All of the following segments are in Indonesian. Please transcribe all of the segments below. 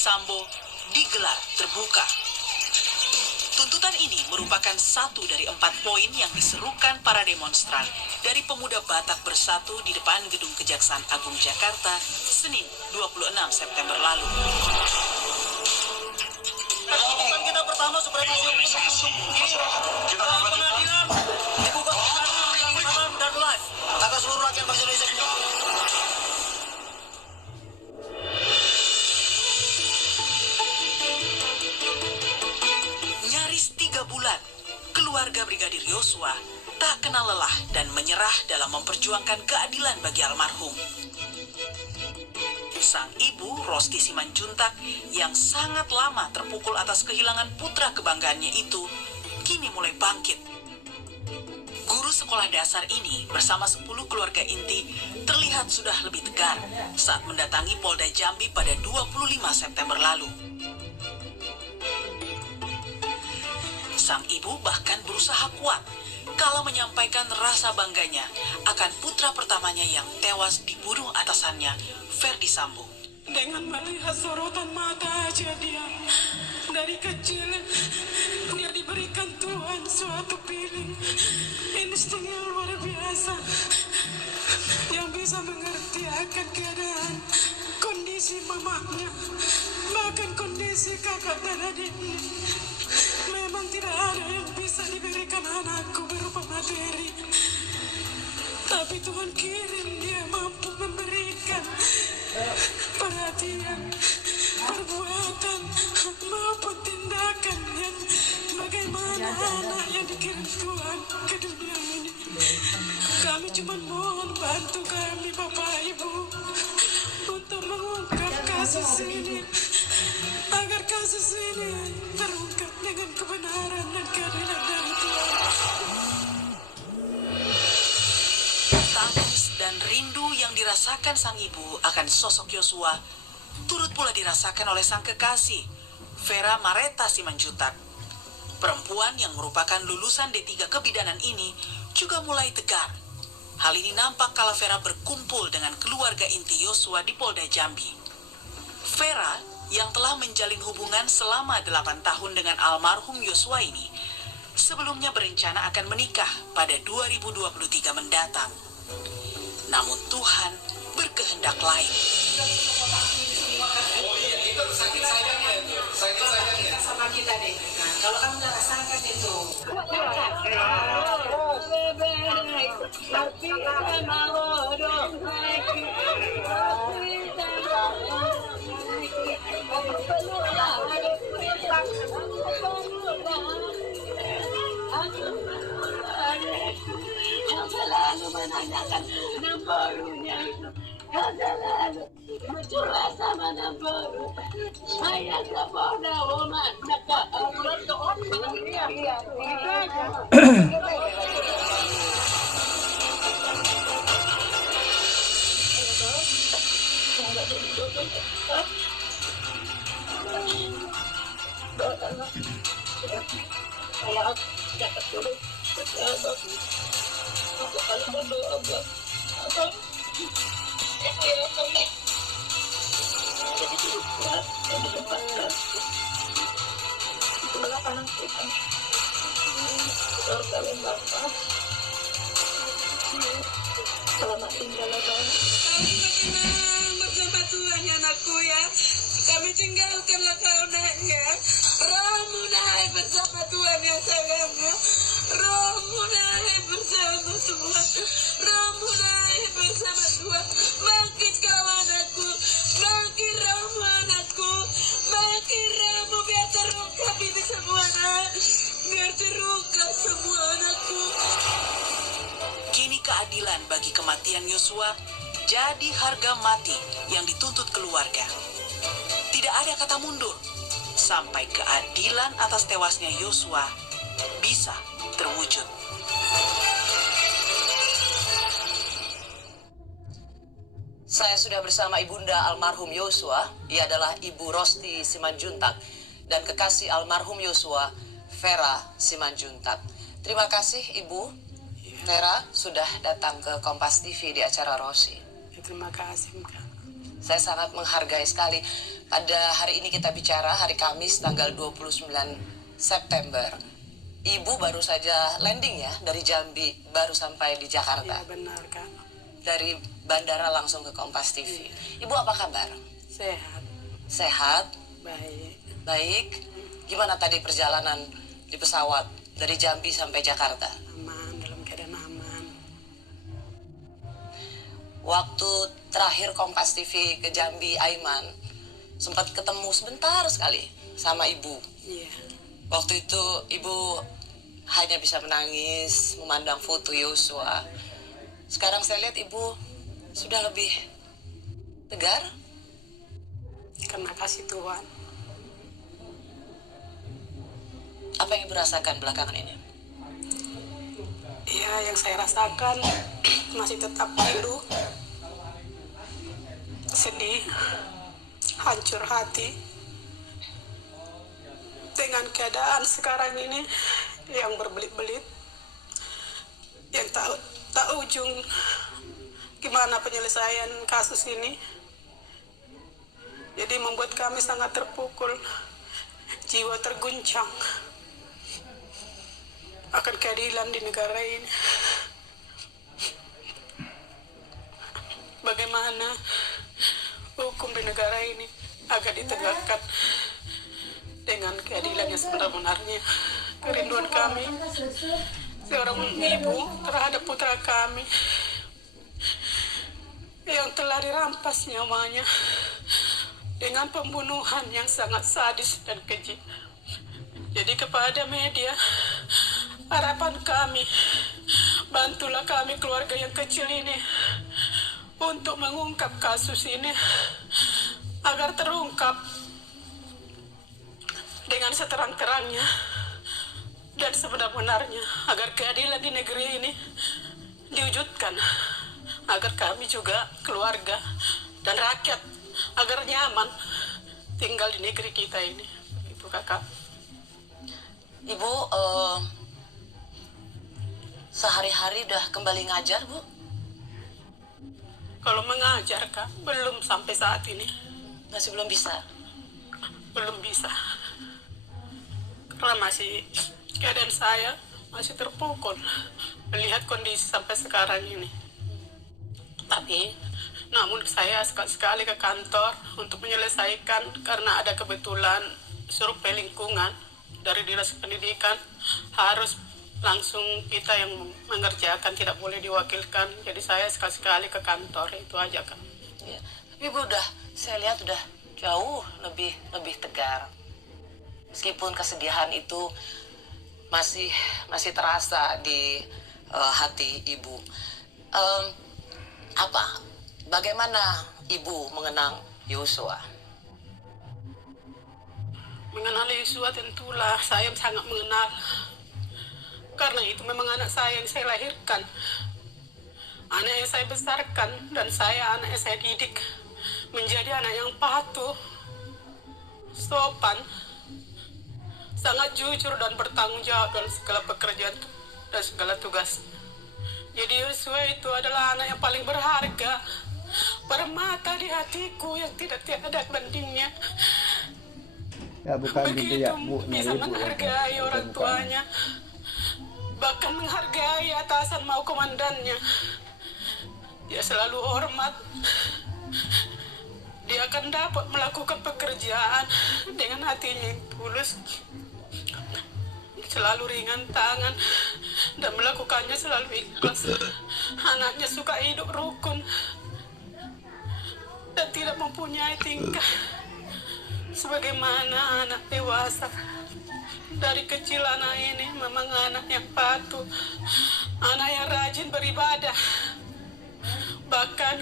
Sambo digelar terbuka. Tuntutan ini merupakan satu dari 4 poin yang diserukan para demonstran dari pemuda Batak Bersatu di depan Gedung Kejaksaan Agung Jakarta, Senin 26 September lalu. Tuntutan kita pertama supremasi hukum pengadilan dibuka transparan dan live agar seluruh rakyat bangsa Indonesia. Nyaris 3 bulan, keluarga Brigadir Yosua tak kenal lelah dan menyerah dalam memperjuangkan keadilan bagi almarhum. Sang ibu, Rosti Simanjuntak, yang sangat lama terpukul atas kehilangan putra kebanggaannya itu, kini mulai bangkit. Guru sekolah dasar ini bersama 10 keluarga inti terlihat sudah lebih tegar saat mendatangi Polda Jambi pada 25 September lalu. Sang ibu bahkan berusaha kuat kala menyampaikan rasa bangganya akan putra pertamanya yang tewas dibunuh atasannya, Ferdi Sambo. Dengan melihat sorotan mata aja dia, dari kecil dia diberikan Tuhan suatu feeling insting yang luar biasa yang bisa mengerti akan keadaan kondisi mamanya, bahkan kondisi kakak dan adiknya. Memang tidak ada yang bisa diberikan anakku berupa materi, tapi Tuhan kirim dia mampu memberikan perhatian, perbuatan maupun tindakan yang bagaimana anak yang dikirim Tuhan ke dunia ini. Kami cuma mohon bantu kami Bapak Ibu untuk mengungkap kasus ini, agar kasus ini terungkap dengan kebenaran dan keadilan dari Tuhan. Tangis dan rindu yang dirasakan sang ibu akan sosok Yosua turut pula dirasakan oleh sang kekasih, Vera Mareta Simanjuntak. Perempuan yang merupakan lulusan D3 kebidanan ini juga mulai tegar. Hal ini nampak kala Vera berkumpul dengan keluarga inti Yosua di Polda Jambi. Vera yang telah menjalin hubungan selama 8 tahun dengan almarhum Yosua ini sebelumnya berencana akan menikah pada 2023 mendatang. Namun Tuhan berkehendak lain. Oh iya, itu sakit sayangnya sama kita deh. Nah, kalau kamu udah rasakan itu. Yang selalu menanyakan nomornya, yang selalu bercurah sama nomor. Ayah kepada umat dekat Allah Tuhan. Iya, itu aja. Selamat tinggal Abang. Bersama Tuhan anakku ya. Kami tinggalkanlah kau nak ya. Rohmu naik bersama Tuhan yang sayangnya. Rohmu naik bersama Tuhan. Rohmu naik bersama Tuhan. Bangkit kau anakku. Bangkit rohmu anakku. Bangkit rohmu biar terungkap ini semua nak. Biar terungkap semua anakku. Kini keadilan bagi kematian Yosua jadi harga mati yang dituntut keluarga. Tidak ada kata mundur sampai keadilan atas tewasnya Yosua bisa terwujud. Saya sudah bersama Ibunda almarhum Yosua. Ia adalah Ibu Rosti Simanjuntak dan kekasih almarhum Yosua, Vera Simanjuntak. Terima kasih Ibu Vera sudah datang ke Kompas TV di acara Rosi. Terima kasih. Saya sangat menghargai sekali. Pada hari ini kita bicara, hari Kamis tanggal 29 September. Ibu baru saja landing ya dari Jambi, baru sampai di Jakarta. Ya benar Kak. Dari bandara langsung ke Kompas TV. Ibu apa kabar? Sehat, Sehat? baik. Baik. Gimana tadi perjalanan di pesawat dari Jambi sampai Jakarta? Aman, dalam keadaan aman. Waktu terakhir Kompas TV ke Jambi, Aiman sempat ketemu sebentar sekali sama ibu. Iya. Waktu itu ibu hanya bisa menangis, memandang foto Yosua. Sekarang saya lihat ibu sudah lebih tegar. Karena kasih Tuhan. Apa yang ibu rasakan belakangan ini? Ya, yang saya rasakan masih tetap pilu, sedih, hancur hati dengan keadaan sekarang ini yang berbelit-belit, yang tak ujung gimana penyelesaian kasus ini. Jadi membuat kami sangat terpukul, jiwa terguncang akan keadilan di negara ini. Bagaimana hukum di negara ini agar ditegakkan dengan keadilan yang sebenar-benarnya. Kerinduan kami seorang ibu terhadap putra kami yang telah dirampas nyawanya dengan pembunuhan yang sangat sadis dan keji. Jadi kepada media, harapan kami, bantulah kami keluarga yang kecil ini untuk mengungkap kasus ini agar terungkap dengan seterang-terangnya dan sebenar-benarnya, agar keadilan di negeri ini diwujudkan, agar kami juga keluarga dan rakyat agar nyaman tinggal di negeri kita ini. Itu Kakak. Ibu sehari-hari udah kembali ngajar, Bu? Kalau mengajar Kak, belum sampai saat ini. Masih belum bisa? Belum bisa. Karena masih keadaan saya masih terpukul melihat kondisi sampai sekarang ini. Tapi namun saya sekali-sekali ke kantor untuk menyelesaikan karena ada kebetulan survei lingkungan dari Dinas Pendidikan, harus langsung kita yang mengerjakan, tidak boleh diwakilkan. Jadi saya sekali-sekali ke kantor, itu aja Kak. Ya. Tapi Ibu saya lihat udah jauh lebih tegar. Meskipun kesedihan itu masih terasa di hati Ibu. Bagaimana Ibu mengenang Yosua? Mengenal Yosua tentulah saya sangat mengenal. Karena itu memang anak saya yang saya lahirkan. Anak yang saya besarkan dan anak yang saya didik menjadi anak yang patuh, sopan, sangat jujur dan bertanggung jawab dalam segala pekerjaan dan segala tugas. Jadi Yosua itu adalah anak yang paling berharga, permata di hatiku yang tidak ada bandingnya. Ya bukan gitu ya Bu, Bisa menghargai orang tuanya, bahkan menghargai atasan mau komandannya. Dia selalu hormat. Dia akan dapat melakukan pekerjaan dengan hatinya yang tulus, selalu ringan tangan, dan melakukannya selalu ikhlas. Anaknya suka hidup rukun dan tidak mempunyai tingkah sebagaimana anak dewasa. Dari kecil anak ini memang anak yang patuh, anak yang rajin beribadah. Bahkan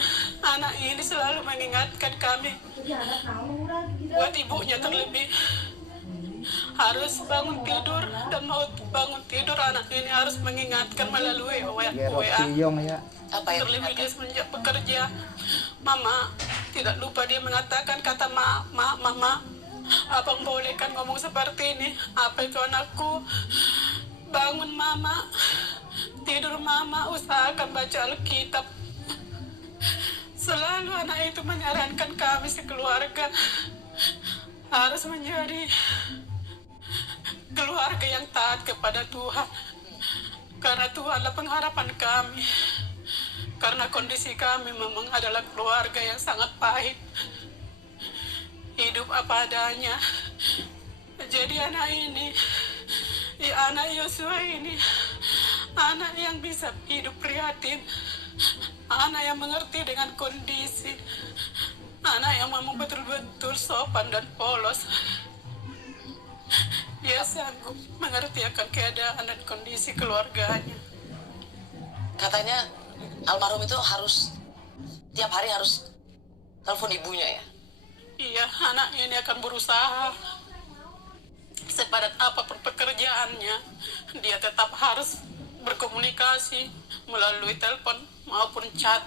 anak ini selalu mengingatkan kami, buat ibunya terlebih, harus bangun tidur, dan mau bangun tidur anak ini harus mengingatkan melalui WA. Apa yang Terlebih dia semenjak bekerja, Mama, tidak lupa dia mengatakan kata Mama, abang boleh kan ngomong seperti ini? Apa itu anakku? Bangun Mama, tidur Mama, usahakan baca Alkitab. Selalu anak itu menyarankan kami sekeluarga harus menjadi keluarga yang taat kepada Tuhan. Karena Tuhanlah pengharapan kami. Karena kondisi kami memang adalah keluarga yang sangat pahit. Hidup apa adanya. Jadi anak ini, anak Yosua ini, anak yang bisa hidup prihatin. Anak yang mengerti dengan kondisi. Anak yang memang betul-betul sopan dan polos. Dia sanggup mengerti akan keadaan dan kondisi keluarganya. Katanya almarhum itu harus tiap hari harus telepon ibunya ya? Iya, anak ini akan berusaha. Sepadat apapun pekerjaannya, dia tetap harus berkomunikasi melalui telepon maupun chat.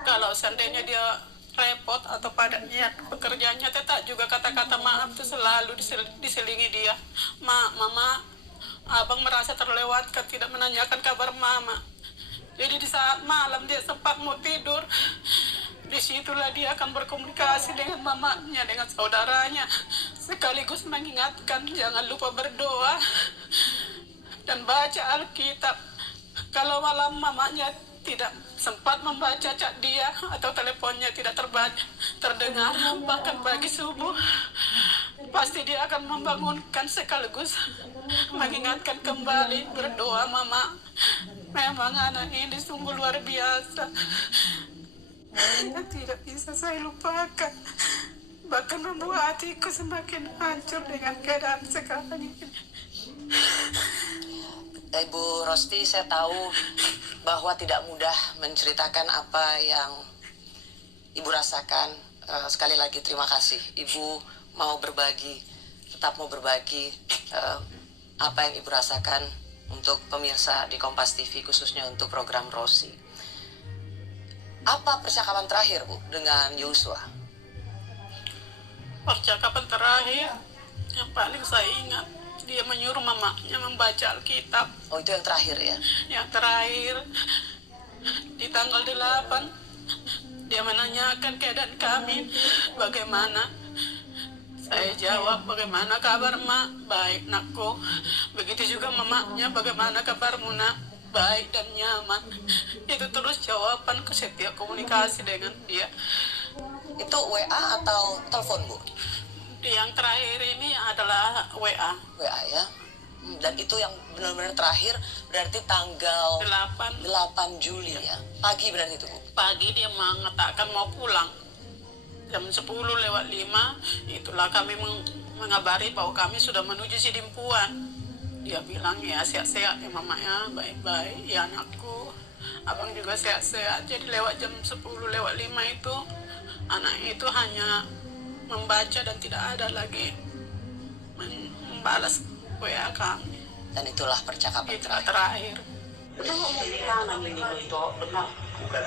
Kalau seandainya dia repot atau pada niat pekerjaannya, tetap juga kata-kata maaf itu selalu diselingi dia. Mama, abang merasa terlewatkan tidak menanyakan kabar mama. Jadi di saat malam dia sempat mau tidur, disitulah dia akan berkomunikasi dengan mamanya, dengan saudaranya, sekaligus mengingatkan jangan lupa berdoa dan baca Alkitab. Kalau malam mamanya tidak sempat membaca chat dia atau teleponnya tidak terdengar, bahkan pagi subuh, pasti dia akan membangunkan sekaligus mengingatkan kembali berdoa, mama. Memang anak ini sungguh luar biasa. Tidak bisa saya lupakan. Bahkan membuat hatiku semakin hancur dengan keadaan sekarang ini. Ibu Rosti, saya tahu bahwa tidak mudah menceritakan apa yang Ibu rasakan. Sekali lagi terima kasih. Ibu mau berbagi, tetap mau berbagi apa yang Ibu rasakan untuk pemirsa di Kompas TV, khususnya untuk program Rosi. Apa percakapan terakhir, Bu, dengan Yosua? Percakapan terakhir yang paling saya ingat, dia menyuruh mamanya membaca Alkitab. Oh, itu yang terakhir ya? Yang terakhir, di tanggal 8, dia menanyakan keadaan kami, bagaimana. Saya jawab, bagaimana kabar mak? Baik nakku. Begitu juga mamanya, bagaimana kabarmu nak? Baik dan nyaman. Itu terus jawaban ke setiap komunikasi dengan dia. Itu WA atau telepon, Bu? Yang terakhir ini adalah WA. WA ya. Dan itu yang benar-benar terakhir berarti tanggal 8 Juli ya. Pagi berarti itu, Bu? Pagi dia mengatakan mau pulang. Jam 10:05, itulah kami mengabari bahwa kami sudah menuju Sidimpuan. Dia bilang, ya sehat-sehat ya mama ya, baik-baik ya anakku. Abang juga sehat-sehat. Jadi lewat jam 10:05 itu, anak itu hanya membaca dan tidak ada lagi membalas WA kami. Dan itulah percakapan Itulah terakhir.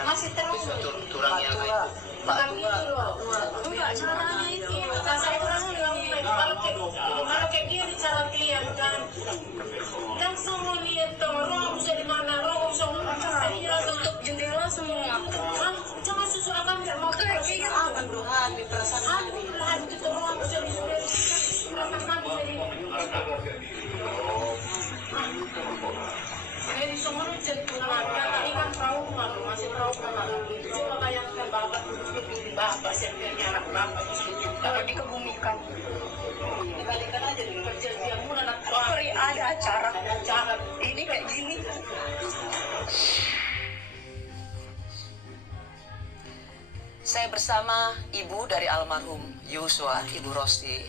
Masih terus Turang yang lain. enggak caranya itu saya kurang kalau kayak gini cara lihat kan dan semua lihat tuh roh bisa di mana roh bisa tutup jendela semua jangan susu akan nggak mau kayak gini akan dohan di perasaan hati itu roh bisa di jadi semua jadi keluarga tadi kan trauma masih trauma coba bayangkan bapak di bapak siapnya anak bapak kalau dikebumikan dibalikan aja di perjanjian pun anak ada acara ini kayak gini. Saya bersama ibu dari almarhum Yosua, Ibu Rosti,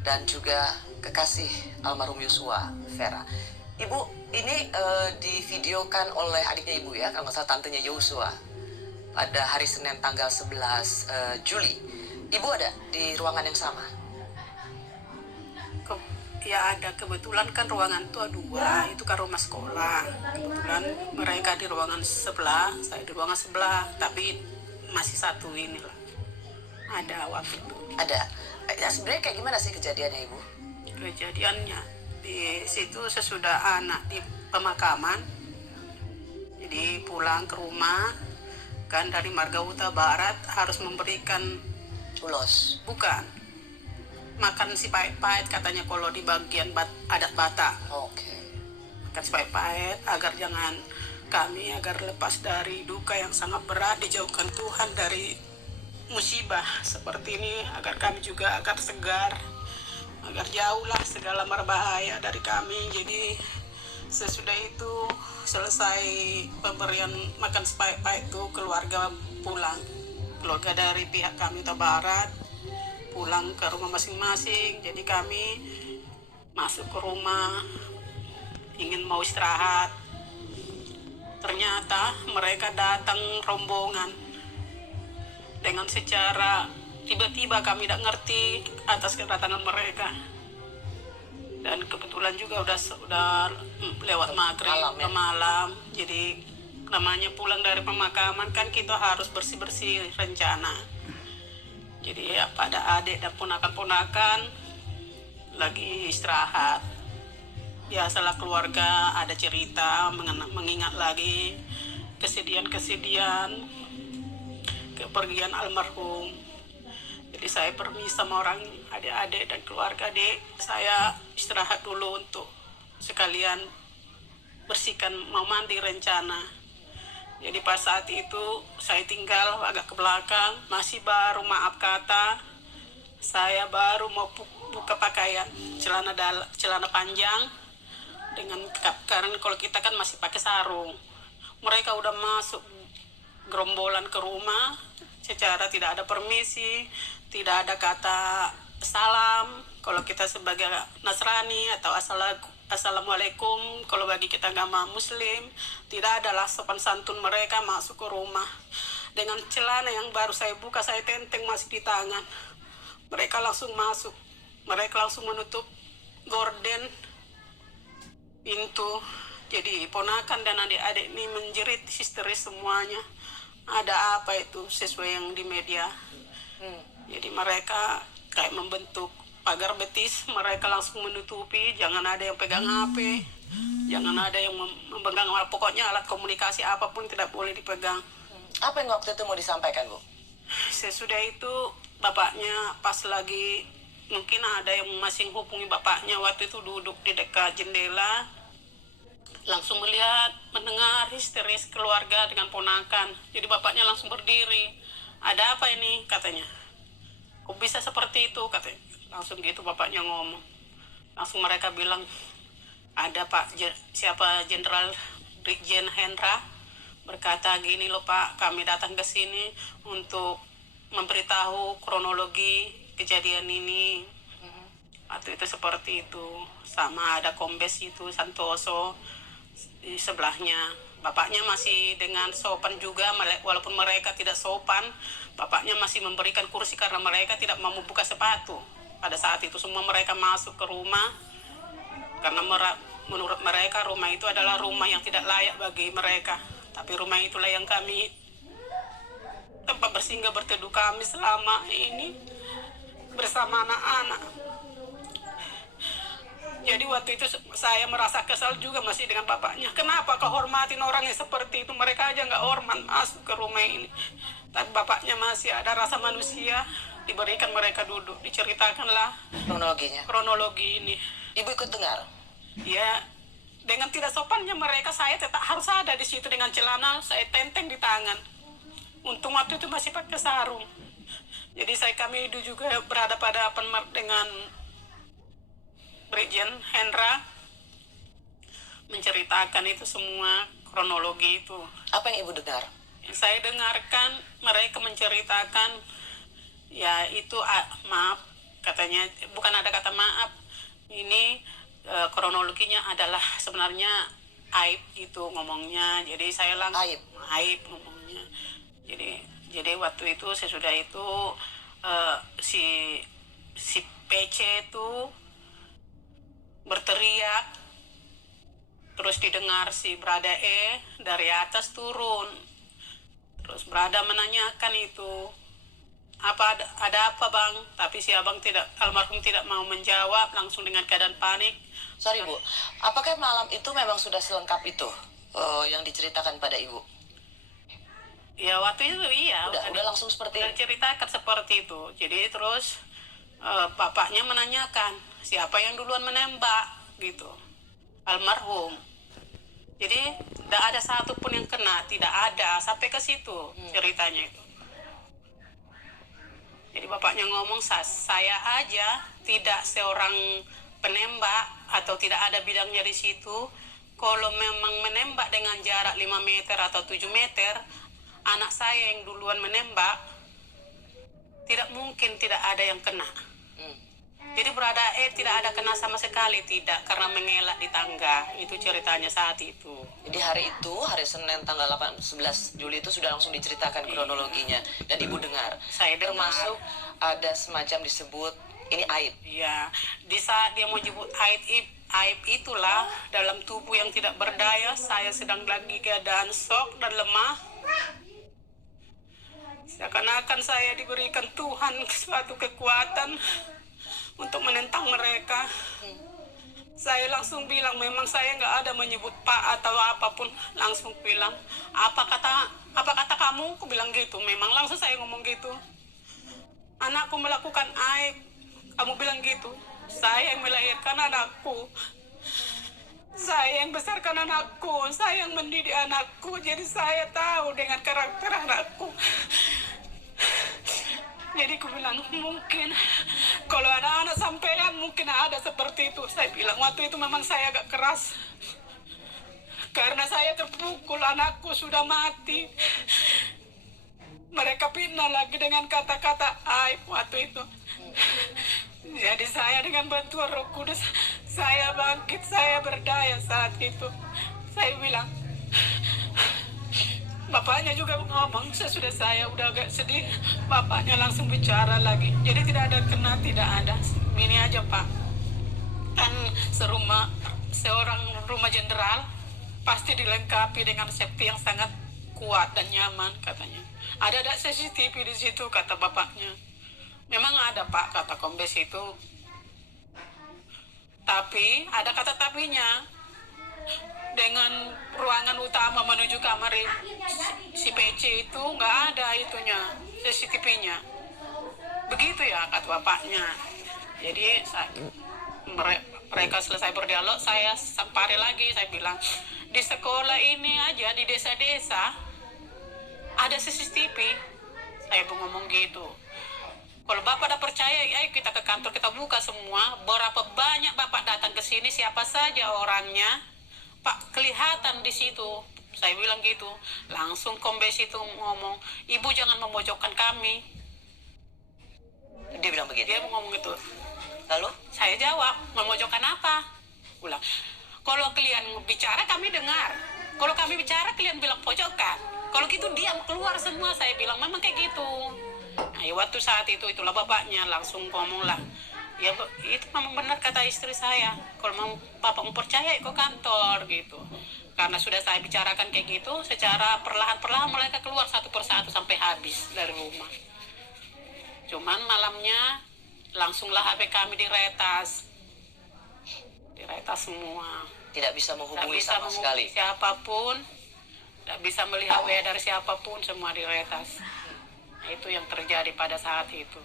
dan juga kekasih almarhum Yosua, Vera. Ibu, ini divideokan oleh adiknya Ibu ya, kalau nggak salah tantenya Yosua, pada hari Senin tanggal 11 Juli. Ibu ada di ruangan yang sama? Ya ada, kebetulan kan ruangan itu dua, itu kan rumah sekolah. Kebetulan mereka di ruangan sebelah, saya di ruangan sebelah, tapi masih satu inilah. Ada waktu itu. Ada. Ya, sebenarnya kayak gimana sih kejadiannya Ibu? Kejadiannya di situ sesudah anak di pemakaman, jadi pulang ke rumah, kan dari Marga Huta Barat harus memberikan Ulos. bukan makan si pahit-pahit katanya kalau di bagian adat Batak. Oke. Makan si pahit-pahit agar agar lepas dari duka yang sangat berat, dijauhkan Tuhan dari musibah seperti ini, agar kami juga agar segar, agar jauhlah segala berbahaya dari kami. Jadi sesudah itu selesai pemberian makan si pahit-pahit itu, keluarga pulang. Keluarga dari pihak kami Huta Barat pulang ke rumah masing-masing. Jadi kami masuk ke rumah ingin mau istirahat. Ternyata mereka datang rombongan dengan secara tiba-tiba, kami tidak ngerti atas kedatangan mereka. Dan kebetulan juga udah lewat maghrib, Malam, ya? malam. Jadi namanya pulang dari pemakaman kan kita harus bersih-bersih rencana. Jadi ya pada adik dan ponakan-ponakan lagi istirahat. Biasalah keluarga ada cerita, mengingat lagi kesedihan-kesedihan kepergian almarhum. Jadi saya permisi sama orang adik-adik dan keluarga adik, saya istirahat dulu untuk sekalian bersihkan, mau mandi rencana. Jadi pas saat itu saya tinggal agak ke belakang, masih baru maaf kata, saya baru mau buka pakaian, celana panjang dengan karena kalau kita kan masih pakai sarung. Mereka udah masuk gerombolan ke rumah secara tidak ada permisi, tidak ada kata salam. Kalau kita sebagai Nasrani atau Assalamualaikum, kalau bagi kita agama Muslim, tidak adalah sopan santun mereka masuk ke rumah. Dengan celana yang baru saya buka, saya tenteng masih di tangan. Mereka langsung masuk, mereka langsung menutup gorden pintu. Jadi ponakan dan adik-adik ini menjerit histeris semuanya. Ada apa itu sesuai yang di media. Jadi mereka kayak membentuk pagar betis, mereka langsung menutupi, jangan ada yang pegang HP, jangan ada yang memegang, pokoknya alat komunikasi apapun tidak boleh dipegang. Apa yang waktu itu mau disampaikan, Bu? Sesudah itu bapaknya pas lagi, mungkin ada yang masih hubungi bapaknya, waktu itu duduk di dekat jendela, langsung melihat, mendengar histeris keluarga dengan ponakan. Jadi bapaknya langsung berdiri. Ada apa ini? Katanya. Kok bisa seperti itu? Katanya. Langsung gitu bapaknya ngomong. Langsung mereka bilang, ada Pak, siapa Jenderal Brigjen Hendra berkata gini loh Pak, kami datang ke sini untuk memberitahu kronologi kejadian ini. Waktu itu seperti itu. Sama ada Kombes itu, Santoso di sebelahnya. Bapaknya masih dengan sopan juga, walaupun mereka tidak sopan, bapaknya masih memberikan kursi karena mereka tidak mau membuka sepatu. Pada saat itu semua mereka masuk ke rumah, karena menurut mereka rumah itu adalah rumah yang tidak layak bagi mereka. Tapi rumah itulah yang kami, tempat bersinggah berteduh kami selama ini bersama anak-anak. Jadi waktu itu saya merasa kesal juga masih dengan bapaknya. Kenapa kau hormatin orang yang seperti itu? Mereka aja nggak hormat masuk ke rumah ini. Tapi bapaknya masih ada rasa manusia. Diberikan mereka duduk, diceritakanlah kronologi ini. Ibu ikut dengar? Ya, dengan tidak sopannya mereka, saya tetap harus ada di situ dengan celana saya tenteng di tangan. Untung waktu itu masih pakai sarung. Jadi kami itu juga berhadapan dengan Brigjen Hendra, menceritakan itu semua kronologi itu. Apa yang Ibu dengar? Yang saya dengarkan mereka menceritakan, ya itu maaf katanya, bukan ada kata maaf. Ini kronologinya adalah sebenarnya aib gitu ngomongnya. Jadi saya langsung aib ngomongnya. Jadi waktu itu sesudah itu si PC itu berteriak, terus didengar si Brada E dari atas turun, terus Brada menanyakan itu, ada apa bang? Tapi si abang almarhum tidak mau menjawab, langsung dengan keadaan panik. Sorry Bu, apakah malam itu memang sudah selengkap itu yang diceritakan pada Ibu? Ya waktu itu iya. Udah langsung seperti Udah ceritakan seperti itu. Jadi terus bapaknya menanyakan siapa yang duluan menembak gitu. Almarhum. Jadi tidak ada satupun yang kena, tidak ada sampai ke situ ceritanya itu. Jadi bapaknya ngomong saya aja tidak seorang penembak atau tidak ada bidangnya di situ. Kalau memang menembak dengan jarak 5 meter atau 7 meter, anak saya yang duluan menembak, tidak mungkin tidak ada yang kena. Jadi Baradae tidak ada kena sama sekali, tidak, karena mengelak di tangga. Itu ceritanya saat itu. Jadi hari Senin tanggal 11 Juli itu sudah langsung diceritakan kronologinya. Dan Ibu dengar. Saya dengar. Termasuk ada semacam disebut, ini aib. Iya, di saat dia mau jemput aib itulah dalam tubuh yang tidak berdaya, saya sedang lagi keadaan shock dan lemah. Seakan-akan saya diberikan Tuhan suatu kekuatan untuk menentang mereka. Saya langsung bilang, memang saya nggak ada menyebut Pak atau apapun, langsung bilang, apa kata kamu? Aku bilang gitu, memang langsung saya ngomong gitu. Anakku melakukan aib, kamu bilang gitu. Saya yang melahirkan anakku, saya yang besarkan anakku, saya yang mendidik anakku, jadi saya tahu dengan karakter anakku. Jadi aku bilang, mungkin kalau anak-anak sampean mungkin ada seperti itu. Saya bilang, waktu itu memang saya agak keras. Karena saya terpukul, anakku sudah mati. Mereka fitnah lagi dengan kata-kata aib waktu itu. Jadi saya dengan bantuan Roh Kudus, saya bangkit, saya berdaya saat itu. Saya bilang, bapaknya juga ngomong, sesudah saya udah agak sedih, bapaknya langsung bicara lagi. Jadi tidak ada kena, tidak ada. Ini aja Pak, kan seorang rumah jenderal pasti dilengkapi dengan safety yang sangat kuat dan nyaman katanya. Ada CCTV di situ kata bapaknya. Memang ada Pak kata kombes itu. Tapi ada kata tapinya. Dengan ruangan utama menuju kamar si PC itu nggak ada itunya, CCTV-nya. Begitu ya kata bapaknya. Jadi mereka selesai berdialog, saya sampari lagi, saya bilang, di sekolah ini aja, di desa-desa ada CCTV. Saya ngomong gitu. Kalau Bapak udah percaya, ayo kita ke kantor, kita buka semua. Berapa banyak Bapak datang ke sini, siapa saja orangnya, Pak, kelihatan di situ. Saya bilang gitu. Langsung kombes itu ngomong, Ibu jangan memojokkan kami. Dia bilang begitu? Dia ngomong gitu. Lalu? Saya jawab, memojokkan apa? Ulang, kalau kalian bicara kami dengar. Kalau kami bicara kalian bilang pojokkan. Kalau gitu diam, keluar semua. Saya bilang memang kayak gitu. Nah, ya waktu saat itu, itulah bapaknya langsung ngomong lah. Ya itu memang benar kata istri saya, kalau mau Bapak mau percaya ke kantor gitu. Karena sudah saya bicarakan kayak gitu, secara perlahan-perlahan mereka keluar satu persatu sampai habis dari rumah. Cuman malamnya langsunglah HP kami diretas semua. Tidak bisa menghubungi bisa sama sekali. Siapapun, tidak bisa melihat WA dari siapapun, semua diretas. Nah, itu yang terjadi pada saat itu.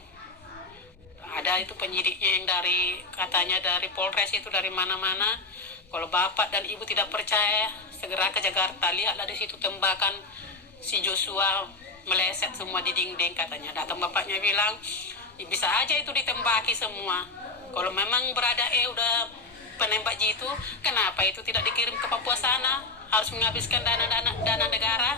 Ada itu penyidiknya yang katanya dari Polres itu dari mana-mana. Kalau Bapak dan Ibu tidak percaya, segera ke Jakarta, lihatlah di situ tembakan si Joshua meleset semua di dinding katanya. Datang bapaknya bilang, bisa aja itu ditembaki semua. Kalau memang Baradae udah penembak jitu, kenapa itu tidak dikirim ke Papua sana? Harus menghabiskan dana negara.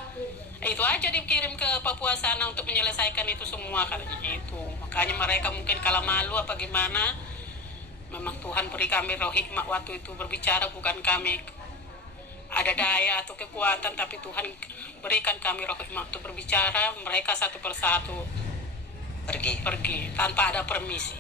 Itu aja dikirim ke Papua sana untuk menyelesaikan itu semua katanya itu. Makanya mereka mungkin kalah malu apa gimana. Memang Tuhan beri kami roh hikmah waktu itu berbicara, bukan kami ada daya atau kekuatan, tapi Tuhan berikan kami roh hikmah untuk berbicara. Mereka satu persatu pergi tanpa ada permisi.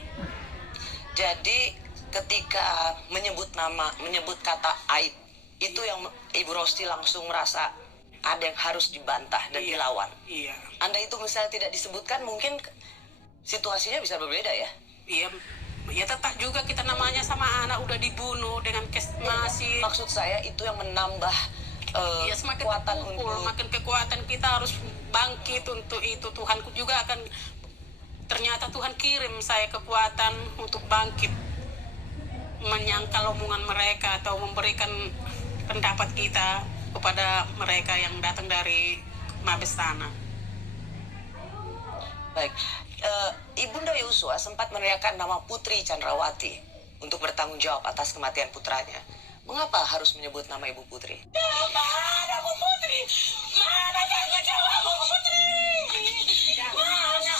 Jadi ketika menyebut kata aib, itu yang Ibu Rosti langsung merasa ada yang harus dibantah dan dilawan. Iya. Anda itu misalnya tidak disebutkan, mungkin situasinya bisa berbeda ya? Iya. Ya tetap juga kita namanya sama anak udah dibunuh dengan masih. Maksud saya itu yang menambah Ya semakin kekuatan terpukul, untuk makin kekuatan kita harus bangkit untuk itu. Tuhan juga akan, ternyata Tuhan kirim saya kekuatan untuk bangkit, menyangkal omongan mereka atau memberikan pendapat kita kepada mereka yang datang dari Mabes sana. baik. Ibunda Yosua sempat meneriakkan nama Putri Chandrawati untuk bertanggung jawab atas kematian putranya. Mengapa harus menyebut nama Ibu Putri? Mana Bu Putri? Mana tanggung jawab Bu Putri? Mana?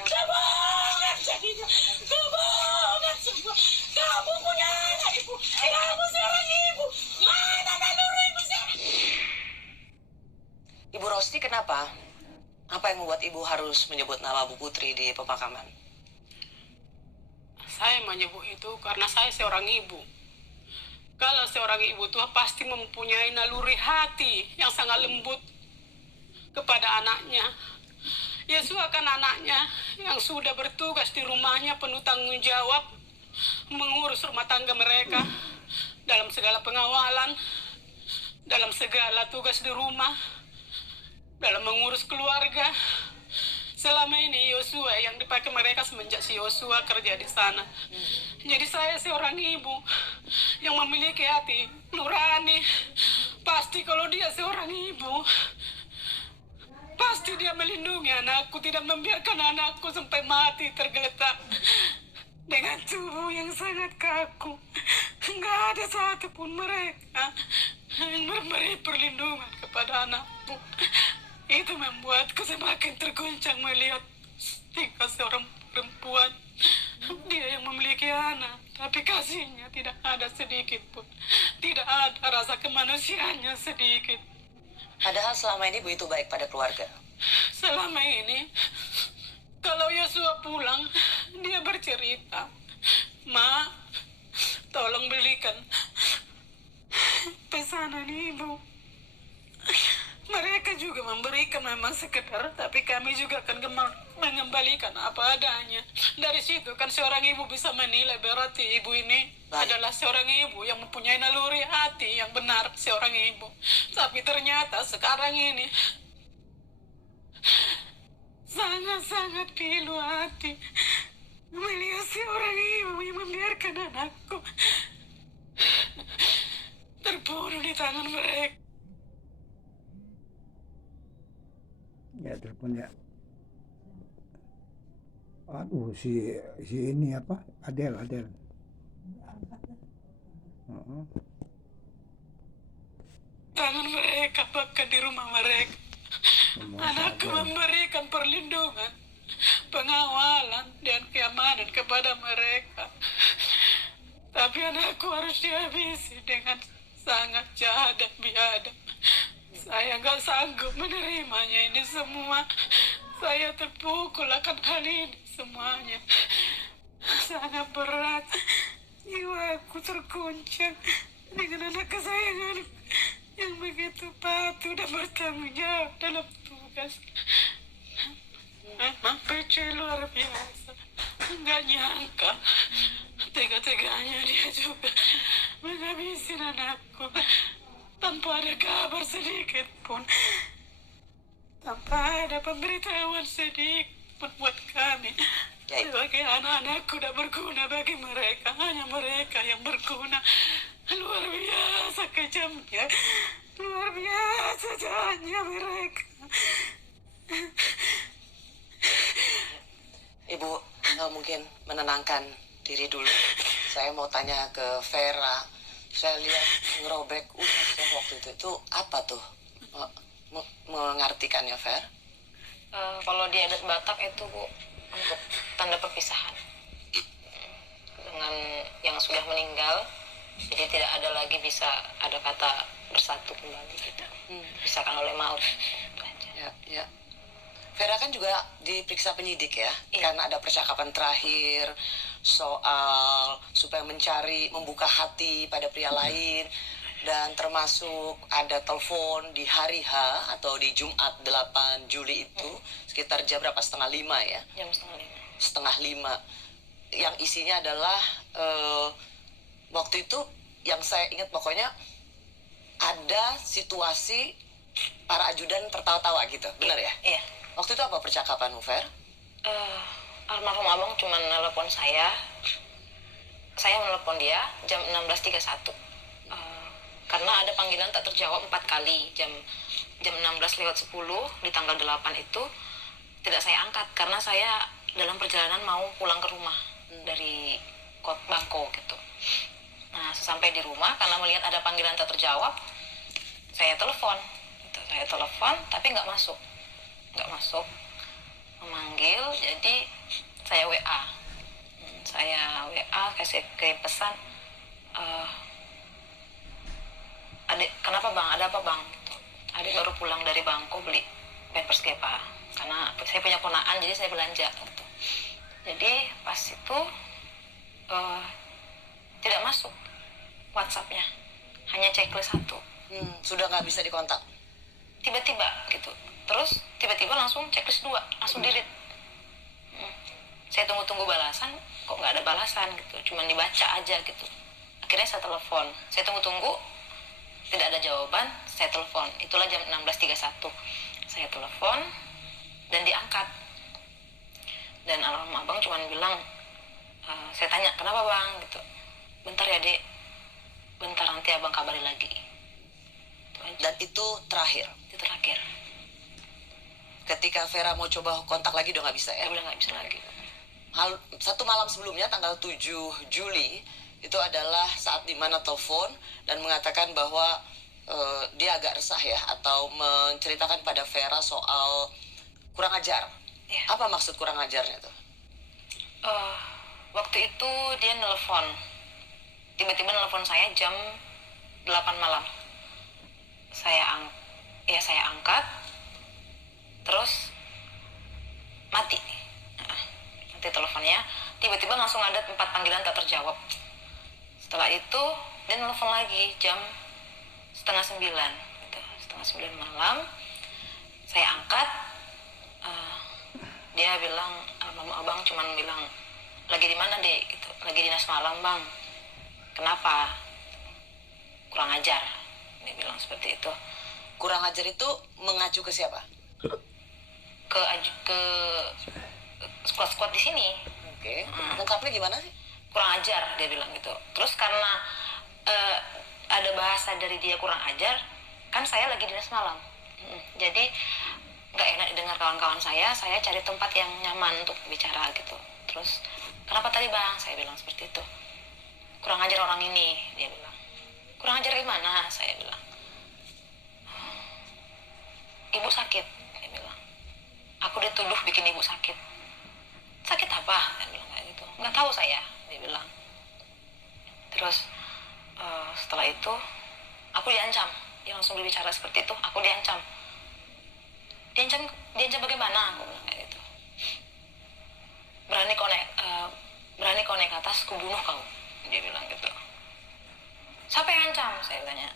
Kebohongan jadinya. Kebohongan semua. Kamu punya anak ibu. Kamu seorang ibu. Mana naluri ibu saya? Ibu Rosti, kenapa? Apa yang membuat Ibu harus menyebut nama Bu Putri di pemakaman? Saya menyebut itu karena saya seorang ibu. Kalau seorang ibu itu pasti mempunyai naluri hati yang sangat lembut kepada anaknya. Yesus akan anaknya yang sudah bertugas di rumahnya, penuh tanggung jawab mengurus rumah tangga mereka dalam segala pengawalan, dalam segala tugas di rumah, dalam mengurus keluarga. Selama ini Yosua yang dipakai mereka semenjak si Yosua kerja di sana. Jadi saya seorang ibu yang memiliki hati nurani. Pasti kalau dia seorang ibu, pasti dia melindungi anakku, tidak membiarkan anakku sampai mati tergeletak dengan tubuh yang sangat kaku. Enggak ada satupun mereka yang memberi perlindungan kepada anakku. Itu membuatku semakin terguncang melihat tingkah seorang perempuan. Dia yang memiliki anak, tapi kasihnya tidak ada sedikit pun. Tidak ada rasa kemanusiaannya sedikit. Padahal selama ini Bu itu baik pada keluarga. Selama ini, kalau Yosua pulang, dia bercerita, "Ma, tolong belikan pesanan ibu." Mereka juga memberikan memang sekedar, tapi kami juga akan mengembalikan apa adanya. Dari situ kan seorang ibu bisa menilai berarti ibu ini adalah seorang ibu yang mempunyai naluri hati yang benar, seorang ibu. Tapi ternyata sekarang ini sangat-sangat pilu hati melihat seorang ibu yang membiarkan anakku terbunuh di tangan mereka. Ya telepon ya. Aduh, si ini apa? Adel. Tangan mereka, bahkan di rumah mereka. Anakku memberikan perlindungan, pengawalan, dan keamanan kepada mereka. Tapi anakku harus dihabisi dengan sangat jahat dan biadab. Saya nggak sanggup menerimanya ini semua. Saya terpukul akan hal ini semuanya. Sangat berat. Jiwaku terguncang dengan anak kesayangan yang begitu patuh dan bertanggung jawab dalam tugas. Memang kecil luar biasa. Nggak nyangka tega-teganya dia juga menghabisi anakku tanpa ada kabar sedikit pun, tanpa ada pemberitahuan sedikit pun buat kami. Sebagai anak-anakku tidak berguna bagi mereka, hanya mereka yang berguna. Luar biasa kejamnya, luar biasa jahatnya mereka. Ibu mungkin menenangkan diri dulu. Saya mau tanya ke Vera. Saya lihat ngerobek waktu itu apa tuh? Mengartikannya, Ver? Kalau di adat Batak itu, Bu, untuk tanda perpisahan dengan yang sudah meninggal, jadi tidak ada lagi bisa ada kata bersatu kembali gitu. Pisahkan oleh maut. Ya. Vera kan juga diperiksa penyidik ya, karena ada percakapan terakhir soal supaya membuka hati pada pria lain, dan termasuk ada telepon di hari H atau di Jumat 8 Juli itu sekitar jam berapa? 4:30 ya? Jam 4:30. 4:30 yang isinya adalah waktu itu yang saya ingat pokoknya ada situasi para ajudan tertawa-tawa gitu, benar ya? Iya. Waktu itu apa percakapanmu, Fer? Almarhum abang cuma nelpon saya menelpon dia jam 16.31. Karena ada panggilan tak terjawab 4 kali, jam 16:10 di tanggal 8 itu tidak saya angkat karena saya dalam perjalanan mau pulang ke rumah dari Bangko gitu. Nah, sesampai di rumah karena melihat ada panggilan tak terjawab, saya telepon gitu. Saya telepon tapi nggak masuk, memanggil. Jadi saya WA, kasih kirim pesan, adik, kenapa bang, ada apa bang gitu. Adik baru pulang dari Bangko beli pampers Gepa karena saya punya ponaan, jadi saya belanja gitu. Jadi pas itu tidak masuk WhatsApp-nya, hanya checklist 1. Sudah nggak bisa dikontak? Tiba-tiba gitu, terus tiba-tiba langsung checklist 2, langsung delete. Saya tunggu-tunggu balasan, kok nggak ada balasan gitu, cuman dibaca aja gitu. Akhirnya saya telepon, saya tunggu-tunggu tidak ada jawaban, saya telepon. Itulah jam 16.31 saya telepon dan diangkat. Dan almarhum abang cuman bilang, saya tanya kenapa bang gitu, bentar ya dek, bentar nanti abang kabari lagi. Dan itu terakhir? Itu terakhir. Ketika Vera mau coba kontak lagi udah nggak bisa ya? Udah nggak bisa lagi. Satu malam sebelumnya, tanggal 7 Juli, itu adalah saat dimana telepon dan mengatakan bahwa dia agak resah ya, atau menceritakan pada Vera soal kurang ajar. Ya. Apa maksud kurang ajarnya tuh? Waktu itu dia nelpon, tiba-tiba nelpon saya jam 8 malam. Saya angkat, terus mati teleponnya. Tiba-tiba langsung ada 4 panggilan tak terjawab. Setelah itu dia nelfon lagi jam 8:30 gitu. 8:30 malam saya angkat, dia bilang, mama abang cuman bilang, lagi di mana dek gitu, lagi dinas malam bang. Kenapa? Kurang ajar, dia bilang seperti itu. Kurang ajar itu mengacu ke siapa? Ke squad di sini. Oke. Lengkapnya gimana sih? Kurang ajar, dia bilang gitu. Terus karena ada bahasa dari dia kurang ajar, kan saya lagi dinas malam. Jadi nggak enak didengar kawan-kawan saya cari tempat yang nyaman untuk bicara gitu. Terus, kenapa tadi bang? Saya bilang seperti itu. Kurang ajar orang ini, dia bilang. Kurang ajar gimana? Saya bilang. Ibu sakit, dia bilang. Aku dituduh bikin ibu sakit. Sakit apa? Dia bilang kayak gitu. Nggak tahu saya, dia bilang. Terus setelah itu aku diancam. Dia langsung berbicara seperti itu. Aku diancam. Diancam bagaimana? Aku bilang kayak gitu. Berani kau naik atas, ku bunuh kau. Dia bilang gitu. Siapa yang ancam? Saya tanya.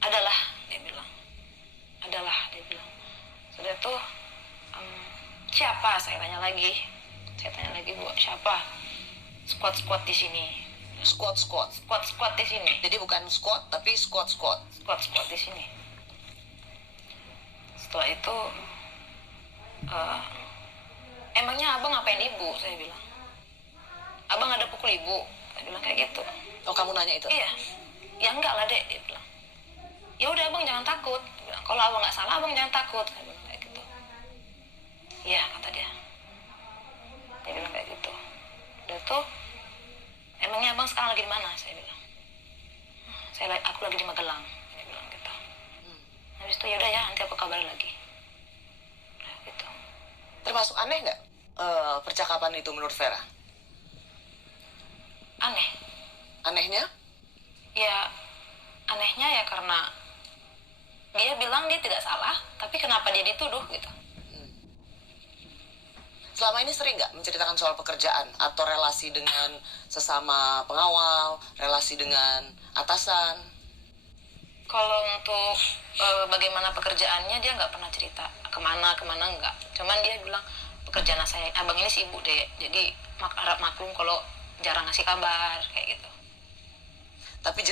Adalah, dia bilang. Sudah tuh, siapa? Saya tanya lagi, Bu, siapa? Squad di sini. Squad di sini. Jadi bukan squad, tapi squad. Squad di sini. Setelah itu, emangnya abang ngapain ibu? Saya bilang. Abang ada pukul ibu? Saya bilang kayak gitu. Oh, kamu nanya itu? Iya. Ya enggak lah dek, dia bilang. Ya udah abang jangan takut. Dia bilang, kalau abang nggak salah abang jangan takut. Saya bilang kayak gitu. Iya, kata dia. Dia bilang kayak gitu. Udah tuh, emangnya abang sekarang lagi di mana? Saya bilang. Aku lagi di Magelang. Dia bilang gitu. Habis itu ya udah ya, nanti aku kabari lagi. Udah gitu. Termasuk aneh nggak percakapan itu menurut Vera? Aneh. Anehnya? Ya, anehnya ya karena dia bilang dia tidak salah, tapi kenapa dia dituduh gitu? Selama ini sering nggak menceritakan soal pekerjaan atau relasi dengan sesama pengawal, relasi dengan atasan? Kalau untuk bagaimana pekerjaannya dia nggak pernah cerita kemana nggak. Cuman dia bilang pekerjaan saya, abang ini sibuk deh, jadi harap maklum kalau jarang ngasih kabar kayak gitu.